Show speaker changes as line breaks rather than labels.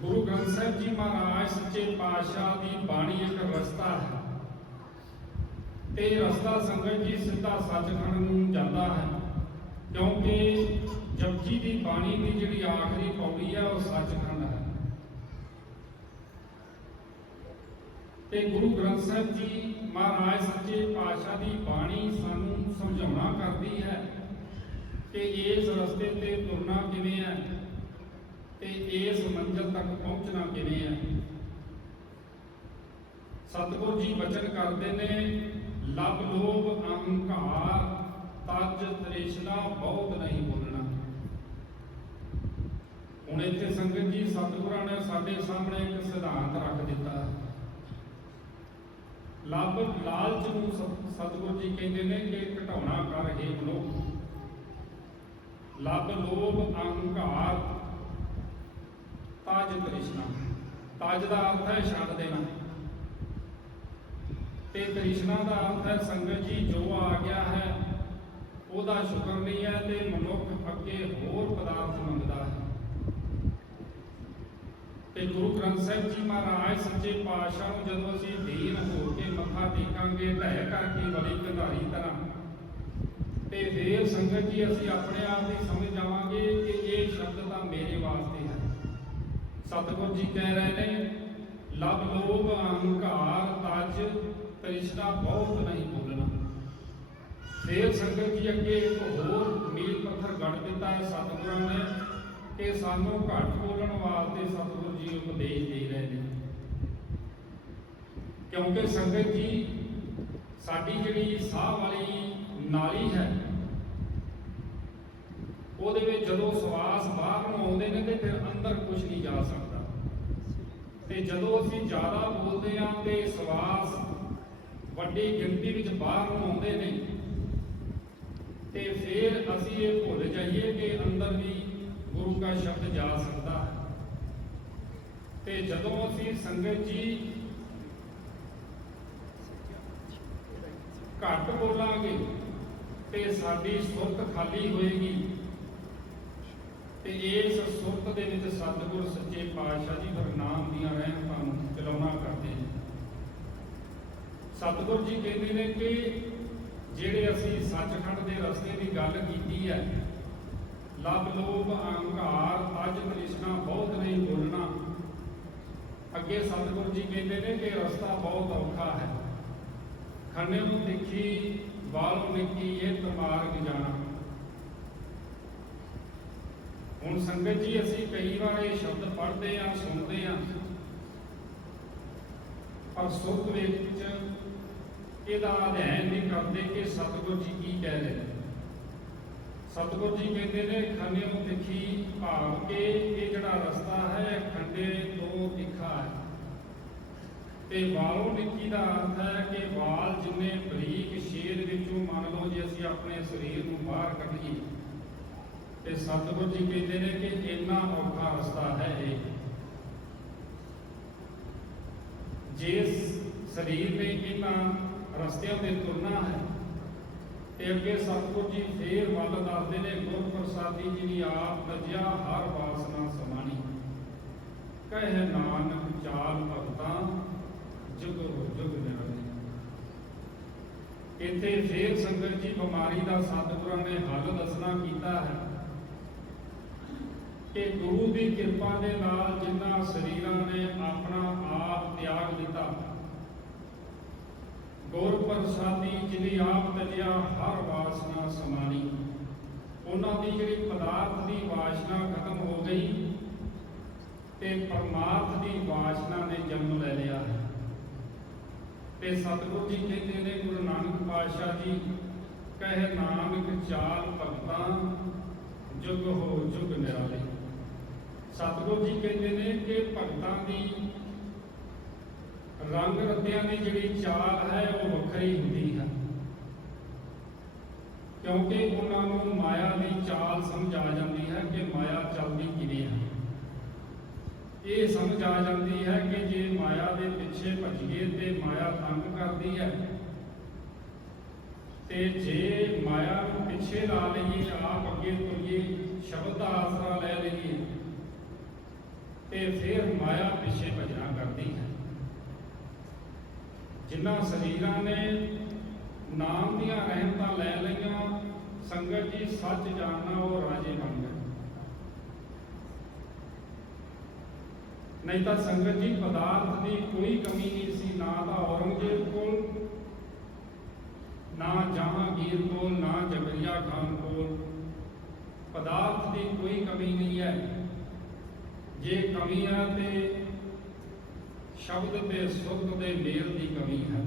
ਗੁਰੂ ਗ੍ਰੰਥ ਸਾਹਿਬ ਜੀ ਮਹਾਰਾਜ ਸੱਚੇ ਪਾਤਸ਼ਾਹ ਦੀ ਬਾਣੀ ਇੱਕ ਰਸਤਾ ਹੈ। ਤੇ ਰਸਤਾ ਸੰਗਤ ਜੀ ਸਿੱਧਾ ਸੱਚਖੰਡ ਨੂੰ ਜਾਂਦਾ ਹੈ। ਕਿਉਂਕਿ ਜਪਜੀ ਦੀ ਬਾਣੀ ਦੀ ਜਿਹੜੀ ਆਖਰੀ ਪੌੜੀ ਹੈ ਉਹ ਸੱਚਖੰਡ ਹੈ। ਤੇ ਗੁਰੂ ਗ੍ਰੰਥ ਸਾਹਿਬ ਜੀ ਮਹਾਰਾਜ ਸੱਚੇ ਪਾਤਸ਼ਾਹ ਦੀ ਬਾਣੀ ਸਾਨੂੰ ਸਮਝਾਉਣਾ ਕਰਦੀ ਹੈ ਕਿ ਇਸ ਰਸਤੇ ਤੇ ਤੁਰਨਾ ਕਿਵੇਂ ਹੈ? ਤੇ ਇਸ ਮੰਜ਼ਿਲ ਤੱਕ ਪਹੁੰਚਣਾ ਕਿਵੇਂ ਹੈ ਸਤਿਗੁਰ ਜੀ ਬਚਨ ਕਰਦੇ ਨੇ ਲਬ ਲੋਭ ਅਹੰਕਾਰ, ਤਜ ਤ੍ਰਿਸ਼ਨਾ ਬਹੁਤ ਨਹੀਂ ਬੋਲਣਾ। ਹੁਣ ਇੱਥੇ ਸੰਗਤ ਜੀ, ਸਤਿਗੁਰਾਂ ਨੇ ਸਾਡੇ ਸਾਹਮਣੇ ਇੱਕ ਸਿਧਾਂਤ ਰੱਖ ਦਿੱਤਾ। ਹੈ ਲਬ ਲਾਲਚ ਨੂੰ ਸਤ- ਸਤਿਗੁਰ ਜੀ ਕਹਿੰਦੇ ਨੇ ਕਿ ਘਟਾਉਣਾ ਕਰ ਹੈ ਮਨੁੱਖ। ਲਬ ਲੋਭ ਅਹੰਕਾਰ ਤਾਜ ਤ੍ਰਿਸ਼ਨਾ ਤਾਜ ਦਾ ਅਰਥ ਹੈ ਛੱਡ ਦੇਣਾ। ਤੇ ਤ੍ਰਿਸ਼ਨਾ ਦਾ ਅਰਥ ਹੈ ਸੰਗਤ ਜੀ, ਜੋ ਆ ਗਿਆ ਹੈ, ਉਹਦਾ ਸ਼ੁਕਰ ਨਹੀਂ ਹੈ ਤੇ ਮਨੁੱਖ ਅੱਗੇ ਹੋਰ ਪਦਾਰਥ ਮੰਗਦਾ ਹੈ। ਤੇ ਗੁਰੂ ਗ੍ਰੰਥ ਸਾਹਿਬ ਜੀ ਮਹਾਰਾਜ ਸੱਚੇ ਪਾਤਸ਼ਾਹ ਨੂੰ ਜਦੋਂ ਅਸੀਂ ਦੀਨ ਹੋ ਕੇ ਮੱਥਾ ਟੇਕਾਂਗੇ, ਢਹਿ ਕਰਕੇ ਬੜੀ ਕੰਧਾਰੀ ਤਰ੍ਹਾਂ, ਤੇ ਫੇਰ ਸੰਗਤ ਜੀ ਅਸੀਂ ਆਪਣੇ ਆਪ ਹੀ ਸਮਝ ਜਾਵਾਂਗੇ ਕਿ ਇਹ ਸ਼ਬਦ ਤਾਂ ਮੇਰੇ ਵਾਸਤੇ ਹੈ। ਸਤਿਗੁਰ ਜੀ ਕਹਿ ਰਹੇ ਨੇ, ਲਬ ਲੋਭ ਅਹੰਕਾਰ ਤਜ, ਤ੍ਰਿਸ਼ਨਾ ਬਹੁਤ ਨਹੀਂ ਬੋਲਣਾ ਫੇਰ ਸੰਗਤ ਜੀ ਅੱਗੇ ਇੱਕ ਹੋਰ ਮੀਲ ਪੱਥਰ ਗੜ ਦਿੱਤਾ ਹੈ ਸਤਿਗੁਰਾਂ ਨੇ ਕਿ ਸਾਨੂੰ ਘੱਟ ਬੋਲਣ ਵਾਸਤੇ ਸਤਿਗੁਰ ਜੀ ਉਪਦੇਸ਼ ਦੇ ਰਹੇ ਨੇ। ਕਿਉਂਕਿ ਸੰਗਤ ਜੀ ਸਾਡੀ ਜਿਹੜੀ ਸਾਹ ਵਾਲੀ ਨਾਲੀ ਹੈ ਉਹਦੇ ਵਿੱਚ ਜਦੋਂ ਸਵਾਸ ਬਾਹਰ ਨੂੰ ਆਉਂਦੇ ਨੇ ਤੇ ਫਿਰ ਅੰਦਰ ਕੁਝ ਨਹੀਂ ਜਾ ਸਕਦਾ। ਤੇ ਜਦੋਂ ਅਸੀਂ ਜ਼ਿਆਦਾ ਬੋਲਦੇ ਹਾਂ ਤੇ ਸਵਾਸ ਵੱਡੀ ਗਿਣਤੀ ਵਿੱਚ ਬਾਹਰ ਨੂੰ ਆਉਂਦੇ ਨੇ, ਤੇ ਫਿਰ ਅਸੀਂ ਇਹ ਭੁੱਲ ਜਾਈਏ ਕਿ ਅੰਦਰ ਵੀ ਗੁਰੂ ਦਾ ਸ਼ਬਦ ਜਾ ਸਕਦਾ ਹੈ। ਤੇ ਜਦੋਂ ਅਸੀਂ ਸੰਗਤ ਜੀ ਘੱਟ ਬੋਲਾਂਗੇ ਤੇ ਸਾਡੀ ਸੁਰਤ ਖਾਲੀ ਹੋਏਗੀ ਸੁਰਤ ਦੇ ਸਤਿਗੁਰ ਸੱਚੇ ਪਾਤਸ਼ਾਹ ਜੀ ਗੁਰਨਾਮ ਦੀਆਂ ਰਹਿਮਤਾਂ ਨੂੰ ਚਲਾਉਣਾ ਕਰਦੇ ਨੇ। ਸਤਿਗੁਰ ਜੀ ਕਹਿੰਦੇ ਨੇ ਕਿ ਜਿਹੜੇ ਅਸੀਂ ਸੱਚਖੰਡ ਦੇ ਰਸਤੇ ਦੀ ਗੱਲ ਕੀਤੀ ਹੈ ਲਬ ਲੋਭ, ਅਹੰਕਾਰ ਅਜ ਤ੍ਰਿਸ਼ਨਾ ਬਹੁਤ ਨਹੀਂ ਬੋਲਣਾ ਅੱਗੇ ਸਤਿਗੁਰ ਜੀ ਕਹਿੰਦੇ ਨੇ ਕਿ ਰਸਤਾ ਬਹੁਤ ਔਖਾ ਹੈ। ਖੰਨੇ ਨੂੰ ਦੇਖੀ, ਵਾਲੋਂ ਨਿੱਕੀ ਇਹ ਤਮਾਰਗ ਜਾਣਾ। ਹੁਣ ਸੰਗਤ ਜੀ, ਅਸੀਂ ਕਈ ਵਾਰ ਇਹ ਸ਼ਬਦ ਪੜ੍ਹਦੇ ਆ, ਸੁਣਦੇ ਆ। ਪਰ ਸੁਰਤ ਵਿੱਚ ਇਹਦਾ ਅਧਿਐਨ ਨਹੀਂ ਕਰਦੇ ਕਿ ਸਤਿਗੁਰ ਜੀ ਕੀ ਕਹਿ ਰਹੇ ਨੇ। ਸਤਿਗੁਰ ਜੀ ਕਹਿੰਦੇ ਨੇ ਖੰਡੇ ਨੂੰ ਦੇਖੀ ਭਾਵ ਕੇ ਇਹ ਜਿਹੜਾ ਰਸਤਾ ਹੈ, ਖੰਡੇ ਤੋਂ ਤਿੱਖਾ ਹੈ। ਤੇ ਵਾਲੋਂ ਨਿੱਕੀ ਦਾ ਅਰਥ ਹੈ ਕਿ ਵਾਲ ਜਿੰਨੇ ਬਰੀਕ ਸ਼ੇਰ ਵਿੱਚੋਂ ਮੰਨ ਲਓ ਜੇ ਅਸੀਂ ਆਪਣੇ ਸਰੀਰ ਨੂੰ ਬਾਹਰ ਕੱਢੀਏ ਤੇ ਸਤਿਗੁਰੂ ਜੀ ਕਹਿੰਦੇ ਨੇ ਕਿ ਇੰਨਾ ਔਖਾ ਰਸਤਾ ਹੈ ਇਹ। ਜੇ ਸਰੀਰ ਨੇ ਇਹਨਾਂ ਰਸਤਿਆਂ ਤੇ ਤੁਰਨਾ ਹੈ, ਤੇ ਅੱਗੇ ਸਤਿਗੁਰ ਜੀ ਫੇਰ ਵੱਲ ਦੱਸਦੇ ਨੇ, ਗੁਰ ਪ੍ਰਸਾਦੀ ਜੀ ਦੀ ਆਪ ਰਜਿਆ ਹਰ ਵਾਸਨਾ ਸਮਾਣੀ। ਕਹੇ ਨਾਨਕ ਚਾਲ ਭਗਤਾਂ, ਜੁਗ ਜੁਗ ਨਿਰਲੇ ਇੱਥੇ ਫੇਰ ਸੰਗਤ ਜੀ ਬਿਮਾਰੀ ਦਾ ਸਤਿਗੁਰਾਂ ਨੇ ਹੱਲ ਦੱਸਣਾ ਕੀਤਾ ਹੈ। ਕਿ ਗੁਰੂ ਦੀ ਕਿਰਪਾ ਦੇ ਨਾਲ ਜਿਨ੍ਹਾਂ ਸਰੀਰਾਂ ਨੇ ਆਪਣਾ ਆਪ ਤਿਆਗ ਦਿੱਤਾ। ਗੁਰ ਪ੍ਰਸਾਦੀ ਜਿਹਦੀ ਆਪ ਤਜਿਆ ਹਰ ਵਾਸਨਾ ਸਮਾਨੀ। ਉਹਨਾਂ ਦੀ ਜਿਹੜੀ ਪਦਾਰਥ ਦੀ ਵਾਸਨਾ ਖਤਮ ਹੋ ਗਈ ਤੇ ਪਰਮਾਰਥ ਦੀ ਵਾਸਨਾ ਨੇ ਜਨਮ ਲੈ ਲਿਆ ਹੈ। ਤੇ ਸਤਿਗੁਰੂ ਜੀ ਕਹਿੰਦੇ ਨੇ, ਗੁਰੂ ਨਾਨਕ ਪਾਤਸ਼ਾਹ ਜੀ, ਕਹੇ ਨਾਨਕ ਚਾਲ ਭਗਤਾਂ, ਜੁਗ ਹੋ ਜੁਗ ਨਿਰਾਲੇ। ਸਤਿਗੁਰੂ ਜੀ ਕਹਿੰਦੇ ਨੇ ਕਿ ਭਗਤਾਂ ਦੀ ਰੰਗ ਰੱਤਿਆਂ ਦੀ ਜਿਹੜੀ ਚਾਲ ਹੈ ਉਹ ਵੱਖਰੀ ਹੁੰਦੀ ਹੈ। ਕਿਉਂਕਿ ਉਹਨਾਂ ਨੂੰ ਮਾਇਆ ਦੀ ਚਾਲ ਸਮਝ ਆ ਜਾਂਦੀ ਹੈ ਕਿ ਮਾਇਆ ਚੱਲਦੀ ਕਿਵੇਂ ਹੈ। ਇਹ ਸਮਝ ਆ ਜਾਂਦੀ ਹੈ ਕਿ ਜੇ ਮਾਇਆ ਦੇ ਪਿੱਛੇ ਭੱਜੀਏ ਤੇ ਮਾਇਆ ਤੰਗ ਕਰਦੀ ਹੈ। ਤੇ ਜੇ ਮਾਇਆ ਨੂੰ ਪਿੱਛੇ ਲਾ ਲਈਏ ਆਪ ਅੱਗੇ ਤੁਰੀਏ, ਸ਼ਬਦ ਦਾ ਆਸਰਾ ਲੈ ਲਈਏ ਤੇ ਫਿਰ ਮਾਇਆ ਪਿੱਛੇ ਭਜਣਾ ਕਰਦੀ ਹੈ। ਜਿਨ੍ਹਾਂ ਸਰੀਰਾਂ ਨੇ ਨਾਮ ਦੀਆਂ ਰਹਿਮਤਾਂ ਲੈ ਲਈਆਂ, ਸੰਗਤ ਜੀ ਸੱਚ ਜਾਣਨਾ ਉਹ ਰਾਜੇ ਬਣ ਗਏ। ਨਹੀਂ ਤਾਂ ਸੰਗਤ ਜੀ ਪਦਾਰਥ ਦੀ ਕੋਈ ਕਮੀ ਨਹੀਂ ਸੀ, ਨਾ ਤਾਂ ਔਰੰਗਜ਼ੇਬ ਕੋਲ, ਨਾ ਜਹਾਂਗੀਰ ਕੋਲ, ਨਾ ਜਬਰੀਆ ਖਾਨ ਕੋਲ। ਪਦਾਰਥ ਦੀ ਕੋਈ ਕਮੀ ਨਹੀਂ ਹੈ। ਜੇ ਕਮੀ ਹੈ ਤੇ ਸ਼ਬਦ ਤੇ ਸੁਰਤ ਦੇ ਮੇਲ ਦੀ ਕਮੀ ਹੈ।